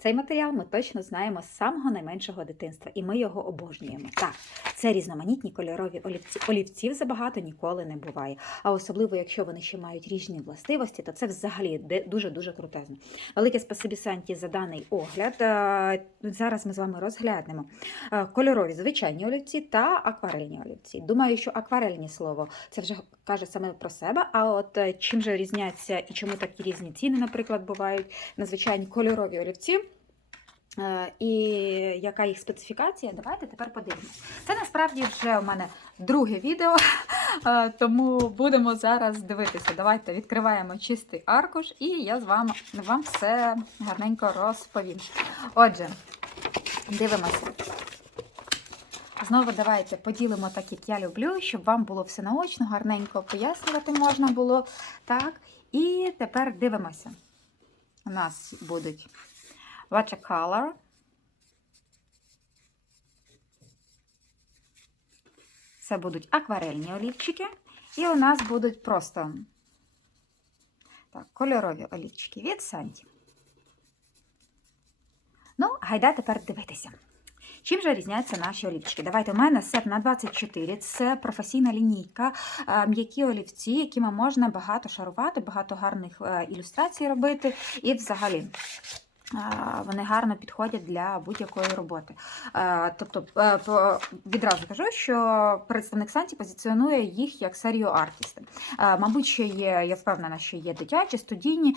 Цей матеріал ми точно знаємо з самого найменшого дитинства, і ми його обожнюємо. Так, це різноманітні кольорові олівці. Олівців забагато ніколи не буває. А особливо, якщо вони ще мають різні властивості, то це взагалі дуже-дуже крутезно. Велике спасибі Санті за даний огляд. Зараз ми з вами розглянемо кольорові звичайні олівці та акварельні олівці. Думаю, що акварельні слово це вже каже саме про себе. А от е, чим же різняться і чому такі різні ціни, наприклад, бувають на звичайні кольорові олівці. Е, І яка їх специфікація? Давайте тепер подивимось. Це насправді вже у мене друге відео, е, тому будемо зараз дивитися. Давайте відкриваємо чистий аркуш, і я з вами вам все гарненько розповім. Отже, дивимося. Знову давайте поділимо так, як я люблю, щоб вам було все наочно, гарненько пояснювати можна було. Так, і тепер дивимося. У нас будуть watercolor. Це будуть акварельні олівчики. І у нас будуть просто так, кольорові олівчики від Санті. Ну, гайда тепер дивитися. Чим же різняться наші олівчики? Давайте у мене сет на 24. Це професійна лінійка, е, м'які олівці, якими можна багато шарувати, багато гарних е, ілюстрацій робити. І взагалі. Вони гарно підходять для будь-якої роботи. Тобто, е, відразу кажу, що представник Санті позиціонує їх як серію артісти. Мабуть, ще є, я впевнена, що є дитячі, студійні.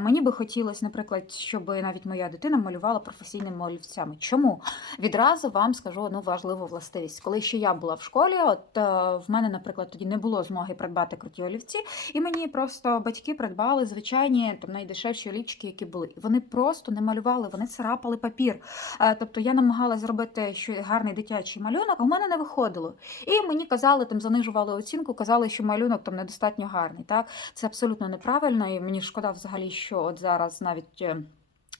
Мені би хотілося, наприклад, щоб навіть моя дитина малювала професійними олівцями. Чому? Відразу вам скажу одну важливу властивість. Коли ще я була в школі, от е, в мене, наприклад, тоді не було змоги придбати круті олівці, і мені просто батьки придбали звичайні там найдешевші олівчики, які були. Вони просто не малювали, вони царапали папір. Е, Тобто я намагалася зробити що гарний дитячий малюнок, а в мене не виходило. І мені казали, там занижували оцінку, казали, що малюнок там недостатньо гарний. Так, це абсолютно неправильно, і мені шкода взагалі, що от зараз навіть.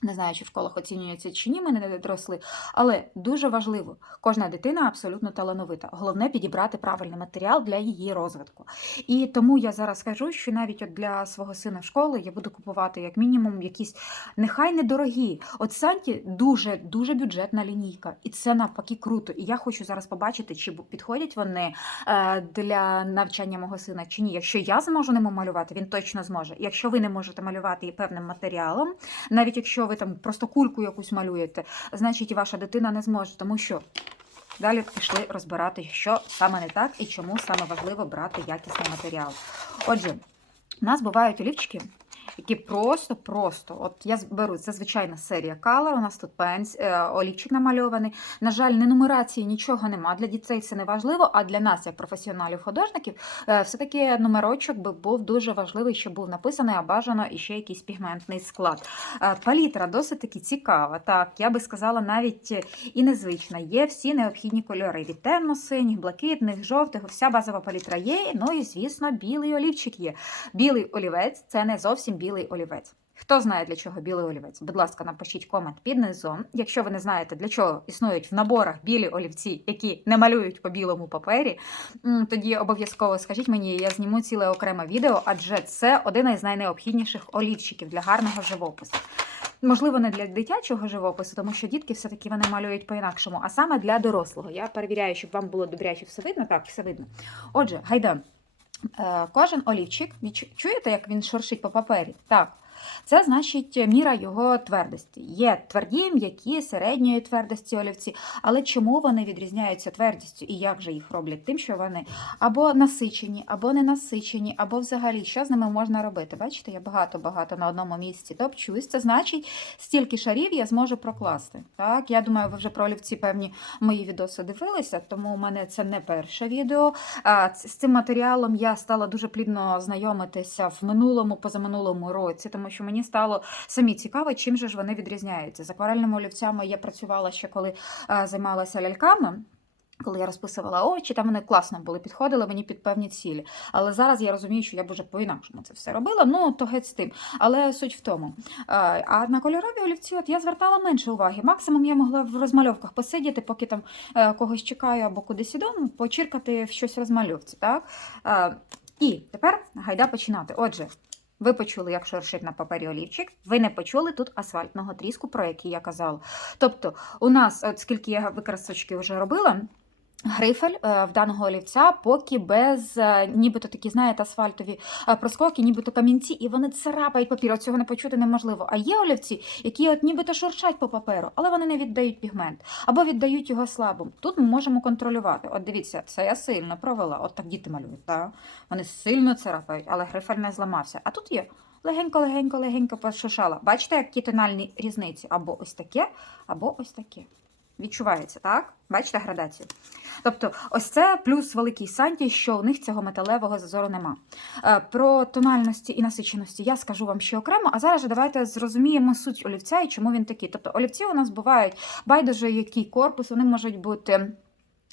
Не знаю, чи в школах оцінюється чи ні, ми не доросли. Але дуже важливо, кожна дитина абсолютно талановита. Головне підібрати правильний матеріал для її розвитку. І тому я зараз скажу, що навіть от для свого сина в школу я буду купувати як мінімум якісь нехай недорогі. От Санті дуже дуже бюджетна лінійка, і це навпаки круто. І я хочу зараз побачити, чи підходять вони е, для навчання мого сина чи ні. Якщо я зможу ними малювати, він точно зможе. Якщо ви не можете малювати і певним матеріалом, навіть якщо ви там просто кульку якусь малюєте, значить ваша дитина не зможе, тому що. Далі пішли розбирати, що саме не так і чому саме важливо брати якісний матеріал. Отже, у нас бувають олівчики, які просто-просто. От я беру, це звичайна серія Color, у нас тут пенс, е, олівчик намальований. На жаль, не нумерації нічого нема. Для дітей це не важливо, а для нас, як професіоналів-художників, е, все-таки номерочок би був дуже важливий, щоб був написаний, а бажано і ще якийсь пігментний склад. Е, Палітра досить таки цікава. Так, я би сказала, навіть і незвична. Є всі необхідні кольори від темно-синіх, блакитних, жовтих. Вся базова палітра є. Ну і звісно, білий олівчик є. Білий олівець це не зовсім білий олівець. Хто знає, для чого білий олівець? Будь ласка, напишіть комент під низом. Якщо ви не знаєте, для чого існують в наборах білі олівці, які не малюють по білому папері, тоді обов'язково скажіть мені, я зніму ціле окреме відео, адже це один із найнеобхідніших олівчиків для гарного живопису. Можливо, не для дитячого живопису, тому що дітки все-таки вони малюють по-інакшому, а саме для дорослого. Я перевіряю, щоб вам було добряче все видно. Так, все видно. Отже, гайда. Е, Кожен олівчик, чуєте, як він шуршить по папері? Так. Це значить міра його твердості. Є тверді, м'які, середньої твердості олівці, але чому вони відрізняються твердістю і як же їх роблять? Тим, що вони або насичені, або не насичені, або взагалі що з ними можна робити? Бачите, я багато-багато на одному місці топчусь. Це значить, стільки шарів я зможу прокласти. Так, я думаю, ви вже про олівці певні мої відоси дивилися, тому у мене це не перше відео. З цим матеріалом я стала дуже плідно знайомитися в минулому, позаминулому році, тому що мені стало самі цікаво, чим же ж вони відрізняються. З акварельними олівцями я працювала ще коли а, займалася ляльками. Коли я розписувала очі, там вони класно були, підходили мені під певні цілі. Але зараз я розумію, що я б уже по-інакшому це все робила. Ну, то геть з тим. Але суть в тому. Е, А на кольорові олівці от я звертала менше уваги. Максимум я могла в розмальовках посидіти, поки там е, когось чекаю або кудись іду, ну, почіркати в щось розмальовці. Так? Е, І тепер гайда починати. Отже, Ви почули, як шуршить на папері олівчик. Ви не почули тут асфальтного тріску, про який я казала. Тобто, у нас, от скільки я викрасочки вже робила. Грифель е, в даного олівця поки без е, нібито такі, знаєте, асфальтові е, проскоки, нібито камінці, і вони царапають папір. От Цього не почути неможливо. А є олівці, які от нібито шуршать по паперу, але вони не віддають пігмент або віддають його слабо. Тут ми можемо контролювати. От дивіться, це я сильно провела. От так діти малюють. Так? Вони сильно царапають, але грифель не зламався. А тут є. Легенько, легенько, легенько пошушала. Бачите, які тональні різниці? Або ось таке, або ось таке. Відчувається, так? Бачите градацію? Тобто, ось це плюс великий санті, що у них цього металевого зазору нема. Е, Про тональності і насиченості я скажу вам ще окремо, а зараз же давайте зрозуміємо суть олівця і чому він такий. Тобто олівці у нас бувають байдуже який корпус, вони можуть бути.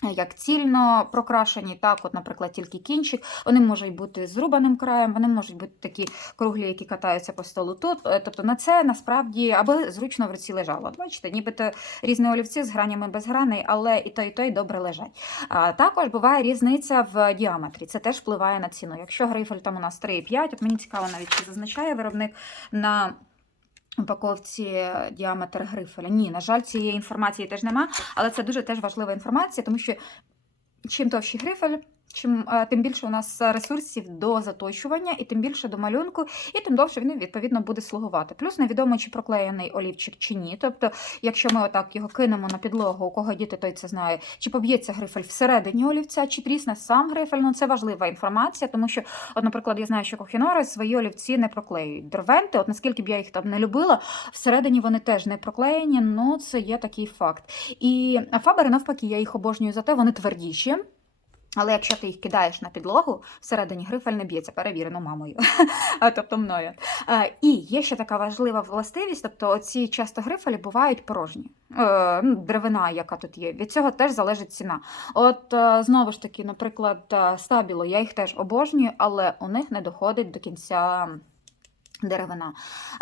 Як цільно прокрашені, так, от, наприклад, тільки кінчик, вони можуть бути з рубаним краєм, вони можуть бути такі круглі, які катаються по столу тут. Е, Тобто на це насправді аби зручно в руці лежало. Бачите, нібито різні олівці з гранями без граней, але і той, і той добре лежать. А також буває різниця в діаметрі. Це теж впливає на ціну. Якщо грифель там у нас 3,5, от мені цікаво навіть чи зазначає виробник на. Упаковці діаметр грифеля. Ні, на жаль, цієї інформації теж нема, але це дуже теж важлива інформація, тому що чим товщий грифель, чим е, тим більше у нас ресурсів до заточування, і тим більше до малюнку, і тим довше він відповідно буде слугувати. Плюс невідомо, чи проклеєний олівчик чи ні. Тобто, якщо ми отак його кинемо на підлогу, у кого діти, той це знає, чи поб'ється грифель всередині олівця, чи трісне сам грифель. Ну це важлива інформація, тому що, от, наприклад, я знаю, що кохінори свої олівці не проклеюють. Дервенти, от наскільки б я їх там не любила, всередині вони теж не проклеєні. Ну це є такий факт. І фабери, навпаки, я їх обожнюю за те, вони твердіші. Але якщо ти їх кидаєш на підлогу, всередині грифель не б'ється, перевірено мамою, тобто мною. І є ще така важлива властивість, тобто ці часто грифелі бувають порожні. Е, ну, Деревина, яка тут є. Від цього теж залежить ціна. От е, знову ж таки, наприклад, е, стабіло, я їх теж обожнюю, але у них не доходить до кінця. Деревина.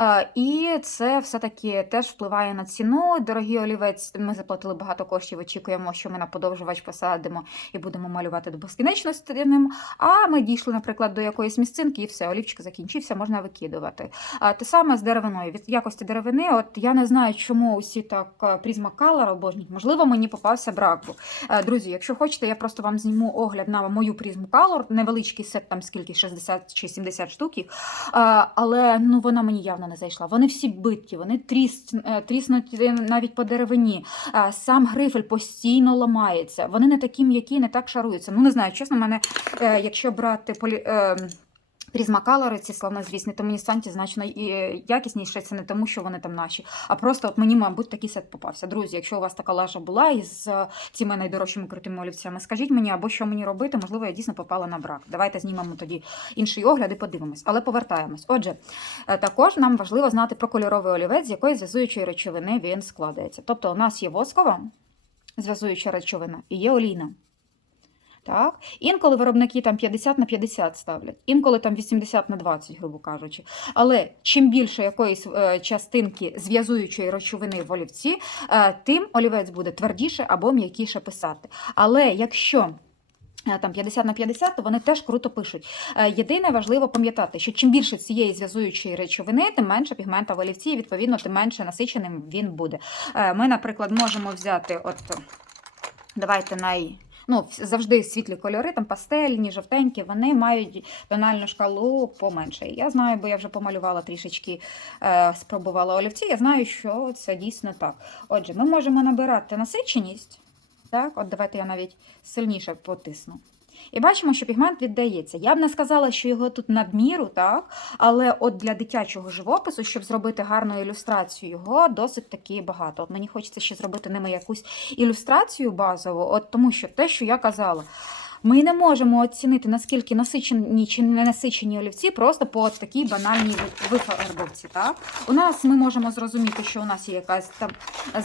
Е, І це все-таки теж впливає на ціну. Дорогий олівець, ми заплатили багато коштів, очікуємо, що ми на подовжувач посадимо і будемо малювати до безкінечності ним. А ми дійшли, наприклад, до якоїсь місцинки, і все, олівчик закінчився, можна викидувати. Те саме з деревиною. Від якості деревини, от я не знаю, чому усі так Prisma Color обожнюють. Можливо, мені попався брак. Е, Друзі, якщо хочете, я просто вам зніму огляд на мою Prisma Color, невеличкий сет, там скільки 60 чи 70 штуків. Е, Але ну вона мені явно не зайшла. Вони всі биті, вони тріс, е, тріснуті навіть по деревині. Сам грифель постійно ламається. Вони не такі м'які, не так шаруються. Ну не знаю, чесно, мене, е, якщо брати полі. Прізмакалори, ці славнозвісні, то мені санті значно е, якісніше. Це не тому, що вони там наші, а просто от мені, мабуть, такий сет попався. Друзі, якщо у вас така лажа була із е, цими найдорожчими крутими олівцями, скажіть мені, або що мені робити, можливо, я дійсно попала на брак. Давайте знімемо тоді інший огляд і подивимось. Але повертаємось. Отже, е, також нам важливо знати про кольоровий олівець, з якої зв'язуючої речовини він складається. Тобто, у нас є воскова зв'язуюча речовина і є олійна. Так, інколи виробники там 50 на 50 ставлять, інколи там 80 на 20, грубо кажучи. Але чим більше якоїсь е, частинки зв'язуючої речовини в олівці, е, тим олівець буде твердіше або м'якіше писати. Але якщо е, там 50 на 50, то вони теж круто пишуть. Єдине важливо пам'ятати, що чим більше цієї зв'язуючої речовини, тим менше пігмента в олівці, і відповідно, тим менше насиченим він буде. Ми, наприклад, можемо взяти, от давайте най. Ну, завжди світлі кольори, там пастельні, жовтенькі, вони мають тональну шкалу поменше. Я знаю, бо я вже помалювала трішечки, е, спробувала олівці. Я знаю, що це дійсно так. Отже, ми можемо набирати насиченість. Так, от давайте я навіть сильніше потисну. І бачимо, що пігмент віддається. Я б не сказала, що його тут надміру, так? але от для дитячого живопису, щоб зробити гарну ілюстрацію, його досить таки багато. От мені хочеться ще зробити ними якусь ілюстрацію базову, от тому що те, що я казала. Ми не можемо оцінити, наскільки насичені чи не насичені олівці просто по такій банальній ви- вифарбовці. Так? У нас ми можемо зрозуміти, що у нас є якась там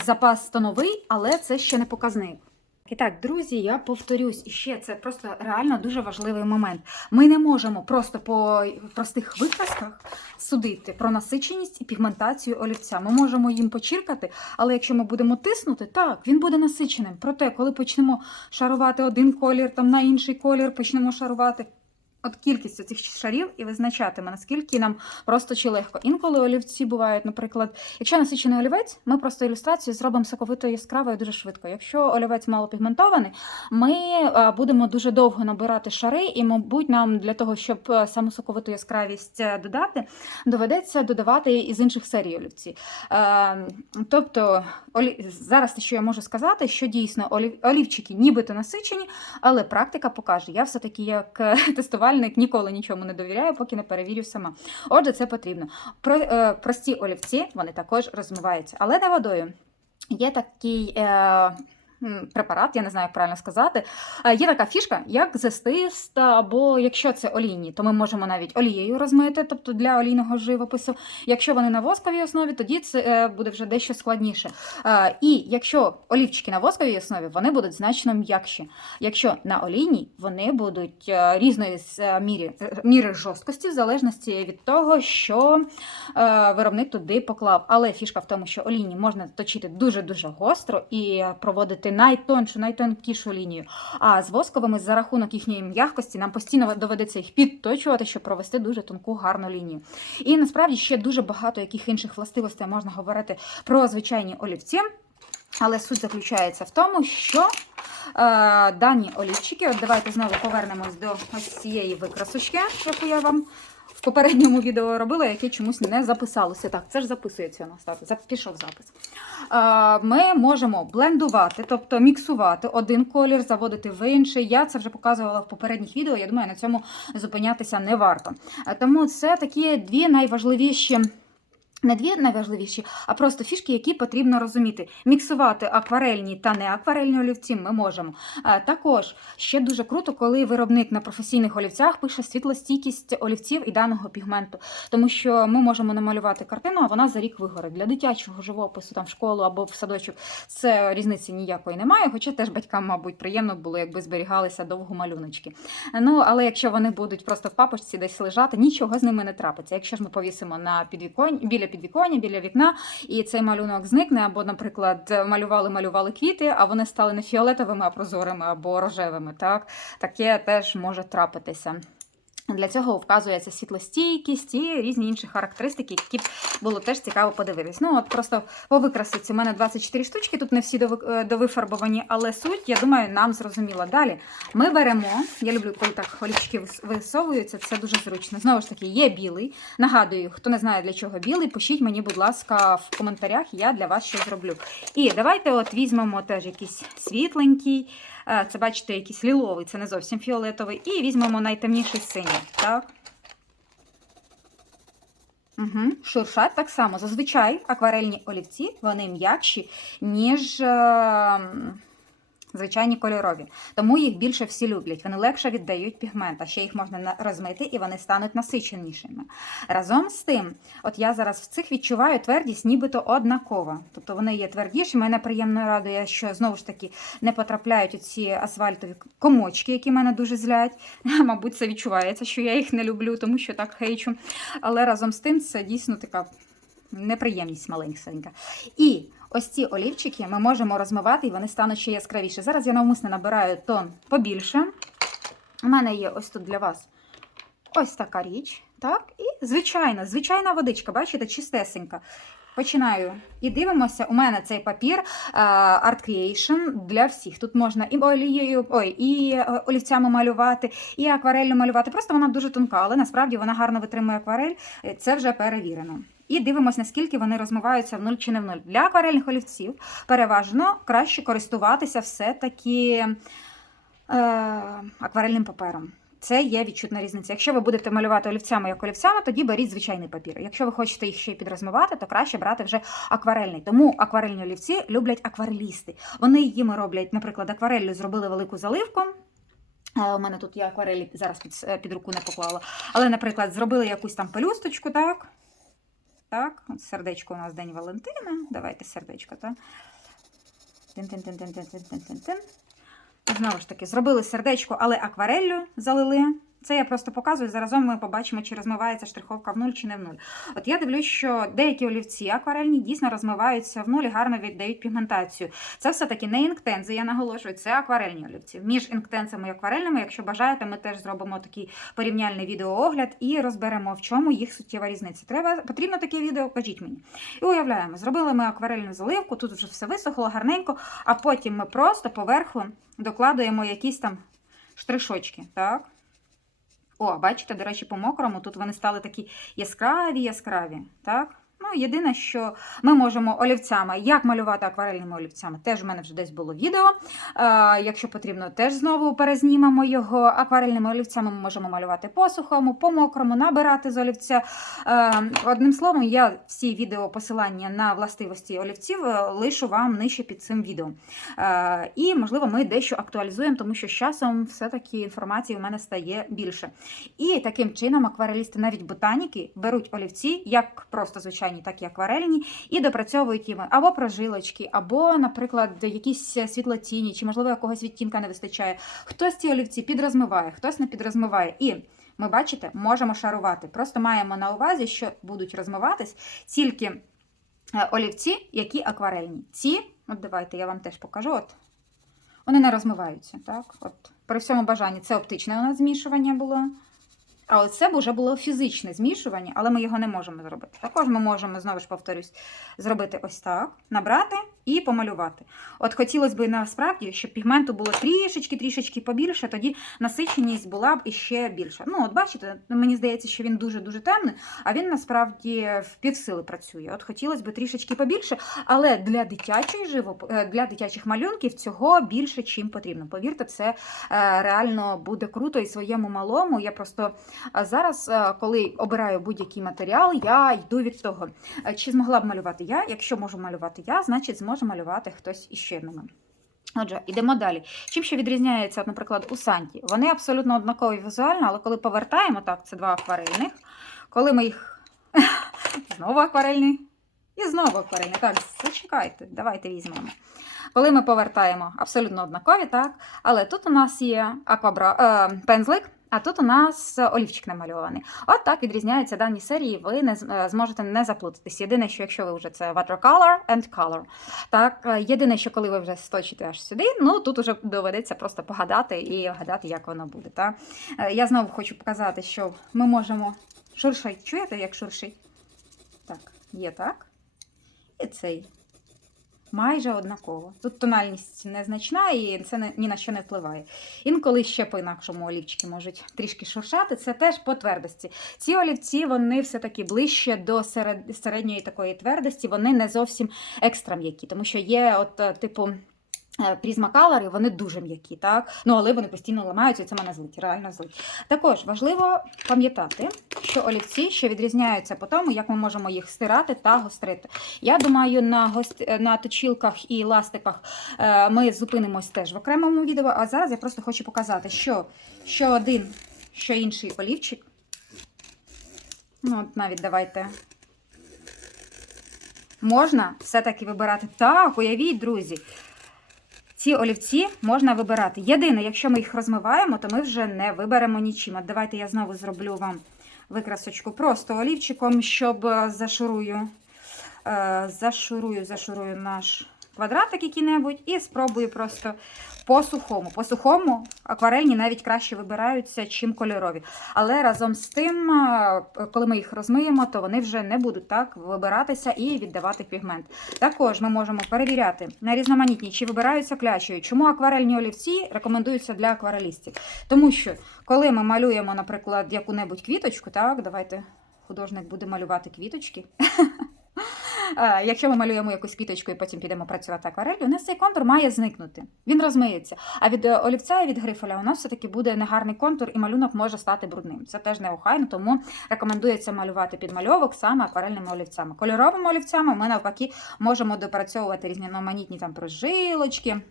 запас становий, але це ще не показник. І так, друзі, я повторюсь, ще це просто реально дуже важливий момент. Ми не можемо просто по простих викрасках судити про насиченість і пігментацію олівця. Ми можемо їм почіркати, але якщо ми будемо тиснути, так, він буде насиченим. Проте, коли почнемо шарувати один колір там на інший колір, почнемо шарувати от кількість цих шарів і визначатиме, наскільки нам просто чи легко. Інколи олівці бувають, наприклад, якщо насичений олівець, ми просто ілюстрацію зробимо соковито яскравою дуже швидко. Якщо олівець мало пігментований, ми е, будемо дуже довго набирати шари, і, мабуть, нам для того, щоб е, саму соковиту яскравість е, додати, доведеться додавати із інших серій олівці. Тобто, олі... зараз те, що я можу сказати, що дійсно олів... олівчики нібито насичені, але практика покаже. Я все-таки як е, тестувальник ніколи нічому не довіряю, поки не перевірю сама. Отже, це потрібно. Про, е, прості олівці вони також розмиваються, але не водою. Є такий. Е, Препарат, я не знаю, як правильно сказати. Е, Є така фішка, як зестист, або якщо це олійні, то ми можемо навіть олією розмити, тобто для олійного живопису. Якщо вони на восковій основі, тоді це е, буде вже дещо складніше. Е, І якщо олівчики на восковій основі, вони будуть значно м'якші. Якщо на олійній, вони будуть різної е, міри жорсткості, в залежності від того, що виробник туди поклав. Але фішка в тому, що олійні можна точити дуже-дуже гостро і е, найтоншу, найтонкішу лінію. А з восковими за рахунок їхньої м'якості нам постійно доведеться їх підточувати, щоб провести дуже тонку гарну лінію. І насправді ще дуже багато яких інших властивостей можна говорити про звичайні олівці. Але суть заключається в тому, що е, дані олівчики, от давайте знову повернемось до ось цієї викрасочки, яку я вам в попередньому відео робила, яке чомусь не записалося. Так, це ж записується у нас. Так, пішов запис. Е, ми можемо блендувати, тобто міксувати один колір, заводити в інший. Я це вже показувала в попередніх відео. Я думаю, на цьому зупинятися не варто. Е, Тому це такі дві найважливіші. Не дві найважливіші, а просто фішки, які потрібно розуміти. Міксувати акварельні та не акварельні олівці ми можемо. А, також ще дуже круто, коли виробник на професійних олівцях пише світлостійкість олівців і даного пігменту, тому що ми можемо намалювати картину, а вона за рік вигорить. Для дитячого живопису, там в школу або в садочок, це різниці ніякої немає. Хоча теж батькам, мабуть, приємно було, якби зберігалися довго малюночки. Ну але якщо вони будуть просто в папочці десь лежати, нічого з ними не трапиться. Якщо ж ми повісимо на підвіконь біля підвіконня, біля вікна, і цей малюнок зникне, або, наприклад, малювали, малювали квіти, а вони стали не фіолетовими, а прозорими або рожевими. Так таке теж може трапитися. Для цього вказується світлостійкість і різні інші характеристики, які б було теж цікаво подивитись. Ну, от просто по викрасиці у мене 24 штучки, тут не всі дови- е, довифарбовані, але суть, я думаю, нам зрозуміла. Далі ми беремо, я люблю, коли так олівчики вис- висовуються, це дуже зручно. Знову ж таки, є білий. Нагадую, хто не знає для чого білий, пишіть мені, будь ласка, в коментарях, я для вас щось зроблю. І давайте от візьмемо теж якийсь світленький. Е, Це, бачите, якийсь ліловий, це не зовсім фіолетовий. І візьмемо найтемніший синій. Так. Угу. Шуршать так само. Зазвичай акварельні олівці вони м'якші, ніж е, звичайні кольорові. Тому їх більше всі люблять. Вони легше віддають пігмент, а ще їх можна на- розмити і вони стануть насиченішими. Разом з тим, от я зараз в цих відчуваю твердість нібито однакова. Тобто вони є твердіші. Мене приємно радує, що знову ж таки не потрапляють оці асфальтові комочки, які мене дуже злять. Мабуть, це відчувається, що я їх не люблю, тому що так хейчу. Але разом з тим це дійсно така неприємність маленька. І ось ці олівчики ми можемо розмивати, і вони стануть ще яскравіші. Зараз я навмисно набираю тон побільше. У мене є ось тут для вас ось така річ. Так, і звичайна, звичайна водичка, бачите, чистесенька. Починаю і дивимося. У мене цей папір е, Art Creation для всіх. Тут можна і олією, ой, і е, олівцями малювати, і акварелью малювати. Просто вона дуже тонка, але насправді вона гарно витримує акварель. Е, Це вже перевірено. І дивимося, наскільки вони розмиваються в нуль чи не в нуль. Для акварельних олівців переважно краще користуватися все-таки е, акварельним папером. Це є відчутна різниця. Якщо ви будете малювати олівцями як олівцями, тоді беріть звичайний папір. Якщо ви хочете їх ще й підрозмивати, то краще брати вже акварельний. Тому акварельні олівці люблять акварелісти. Вони їм роблять, наприклад, аквареллю зробили велику заливку. Е, У мене тут я акварелі зараз під, е, під руку не поклала. Але, наприклад, зробили якусь там пелюсточку, так? Так, от сердечко у нас День Валентина. Давайте сердечко, так? Знову ж таки, зробили сердечко, але аквареллю залили. Це я просто показую. Заразом ми побачимо, чи розмивається штриховка в нуль чи не в нуль. От я дивлюсь, що деякі олівці акварельні дійсно розмиваються в нуль і гарно віддають пігментацію. Це все-таки не інктензи, я наголошую, це акварельні олівці. Між інктензами і акварельними, якщо бажаєте, ми теж зробимо такий порівняльний відеоогляд і розберемо, в чому їх суттєва різниця. Треба, потрібно таке відео, кажіть мені. І уявляємо, зробили ми акварельну заливку, тут вже все висохло гарненько, а потім ми просто поверху докладуємо якісь там штришочки. так? О, бачите, до речі, по мокрому тут вони стали такі яскраві, яскраві. так? Ну, єдине, що ми можемо олівцями, як малювати акварельними олівцями, теж у мене вже десь було відео. Е, якщо потрібно, теж знову перезнімемо його. Акварельними олівцями ми можемо малювати по сухому, по мокрому, набирати з олівця. Е, одним словом, я всі відео посилання на властивості олівців е, лишу вам нижче під цим відео. Е, і, можливо, ми дещо актуалізуємо, тому що з часом все-таки інформації у мене стає більше. І таким чином акварелісти, навіть ботаніки, беруть олівці, як просто звичайні, так і акварельні, і допрацьовують їм або прожилочки, або, наприклад, якісь світлотіні, чи, можливо, якогось відтінка не вистачає. Хтось ці олівці підрозмиває, хтось не підрозмиває. І ми, бачите, можемо шарувати. Просто маємо на увазі, що будуть розмиватись тільки е, олівці, які акварельні. Ці, от давайте я вам теж покажу. От, вони не розмиваються. Так? От, при всьому бажанні це оптичне у нас змішування було. А оце б вже було фізичне змішування, але ми його не можемо зробити. Також ми можемо, знову ж повторюсь, зробити ось так, набрати і помалювати. От хотілося б насправді, щоб пігменту було трішечки-трішечки побільше, тоді насиченість була б іще більша. Ну, от бачите, мені здається, що він дуже-дуже темний, а він насправді в півсили працює. От хотілося б трішечки побільше, але для дитячої живоп... е, для дитячих малюнків цього більше, чим потрібно. Повірте, це е, реально буде круто і своєму малому. Я просто зараз, е, коли обираю будь-який матеріал, я йду від того, чи змогла б малювати я. Якщо можу малювати я, значить зможе малювати хтось іще ними. Отже, йдемо далі. Чим ще відрізняється, наприклад, у Санті? Вони абсолютно однакові візуально, але коли повертаємо, так, це два акварельних. Коли ми їх знову акварельний і знову акварельний. Так, зачекайте, давайте візьмемо. Коли ми повертаємо абсолютно однакові, так, але тут у нас є аквабра... е, пензлик. А тут у нас олівчик намальований. От так відрізняються дані серії, ви не е, зможете не заплутатись. Єдине, що якщо ви вже це watercolor and color. Так, е, єдине, що коли ви вже сточите аж сюди, ну тут уже доведеться просто погадати і гадати, як воно буде. Так? Е, Я знову хочу показати, що ми можемо шуршить. Чуєте, як шуршить? Так, є так. І цей. Майже однаково. Тут тональність незначна і це ні на що не впливає. Інколи ще по-інакшому олівчики можуть трішки шуршати, це теж по твердості. Ці олівці вони все-таки ближче до серед... середньої такої твердості, вони не зовсім екстра м'які, тому що є, от, е, типу. Прізмакалери, вони дуже м'які, так? Ну, але вони постійно ламаються, і це мене злить, реально злить. Також важливо пам'ятати, що олівці ще відрізняються по тому, як ми можемо їх стирати та гострити. Я думаю, на, гост... на точілках і ластиках е, ми зупинимось теж в окремому відео, а зараз я просто хочу показати, що, що один, що інший олівчик. Ну, от навіть давайте. Можна все-таки вибирати. Так, уявіть, друзі. Ці олівці можна вибирати. Єдине, якщо ми їх розмиваємо, то ми вже не виберемо нічим. От давайте я знову зроблю вам викрасочку просто олівчиком, щоб е, зашурую, е, зашурую, зашурую наш квадратик який-небудь і спробую просто по сухому. По сухому акварельні навіть краще вибираються, чим кольорові. Але разом з тим, е, коли ми їх розмиємо, то вони вже не будуть так вибиратися і віддавати пігмент. Також ми можемо перевіряти на різноманітні, чи вибираються клячею. Чому акварельні олівці рекомендуються для акварелістів? Тому що, коли ми малюємо, наприклад, яку-небудь квіточку, так, давайте художник буде малювати квіточки. Е, Якщо ми малюємо якусь квіточку і потім підемо працювати акварелью, у нас цей контур має зникнути. Він розмиється. А від е, олівця і від грифеля у нас все-таки буде негарний контур, і малюнок може стати брудним. Це теж неохайно, тому рекомендується малювати підмальовок саме акварельними олівцями. Кольоровими олівцями ми навпаки можемо допрацьовувати різноманітні там прожилочки.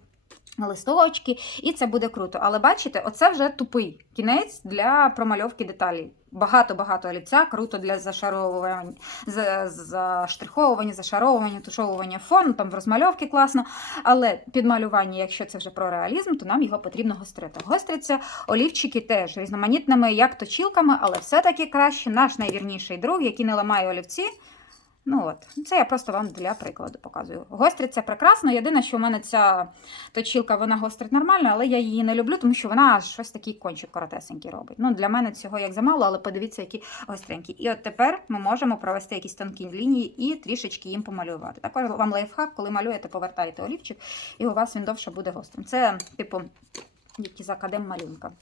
Листочки, і це буде круто. Але бачите, оце вже тупий кінець для промальовки деталей. Багато-багато олівця, круто для зашаровування, за- заштриховування, зашаровування, тушовування фону, там в розмальовки класно. Але під малювання, якщо це вже про реалізм, то нам його потрібно гострити. Гостряться олівчики теж різноманітними, як точілками, але все-таки краще наш найвірніший друг, який не ламає олівці. Ну от, це я просто вам для прикладу показую. Гостриться прекрасно. Єдине, що в мене ця точілка вона гострить нормально, але я її не люблю, тому що вона щось такий кончик коротесенький робить. Ну, для мене цього як замало, але подивіться, які гостренькі. І от тепер ми можемо провести якісь тонкі лінії і трішечки їм помалювати. Також вам лайфхак, коли малюєте, повертаєте олівчик, і у вас він довше буде гострим. Це, типу, який закадем малюнка.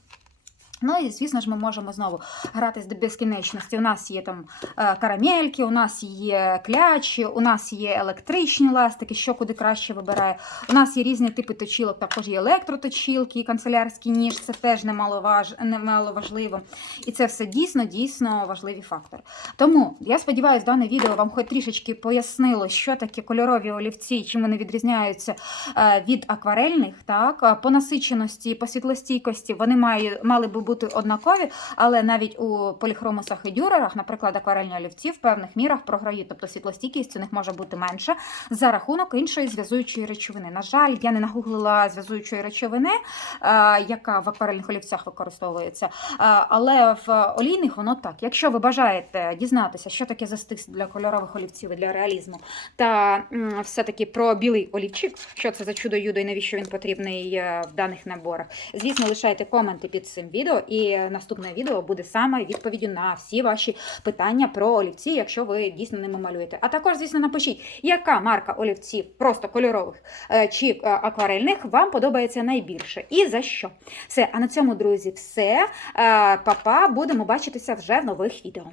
Ну і звісно ж, ми можемо знову грати до безкінечності. У нас є там е, карамельки, у нас є клячі, у нас є електричні ластики, що куди краще вибирає. У нас є різні типи точілок, також є електроточілки, і канцелярський ніж, це теж немаловаж... немаловажливо. І це все дійсно, дійсно важливі фактори. Тому я сподіваюся, дане відео вам хоч трішечки пояснило, що таке кольорові олівці, чим вони відрізняються е, від акварельних. Так? Е, По насиченості, по світлостійкості вони мали би бути однакові, але навіть у поліхромусах і дюрерах, наприклад, акварельні олівці в певних мірах програють, тобто світлостійкість у них може бути менша за рахунок іншої зв'язуючої речовини. На жаль, я не нагуглила зв'язуючої речовини, е, яка в акварельних олівцях використовується, Е, але в олійних воно так. Якщо ви бажаєте дізнатися, що таке застиг для кольорових олівців і для реалізму, та все-таки про білий олівчик, що це за чудо-юдо і навіщо він потрібний е, в даних наборах, звісно, лишайте коменти під цим відео, і наступне відео буде саме відповіддю на всі ваші питання про олівці, якщо ви дійсно ними малюєте. А також, звісно, напишіть, яка марка олівців, просто кольорових е, чи е, акварельних, вам подобається найбільше і за що. Все, а на цьому, друзі, все. Е, Па-па, будемо бачитися вже в нових відео.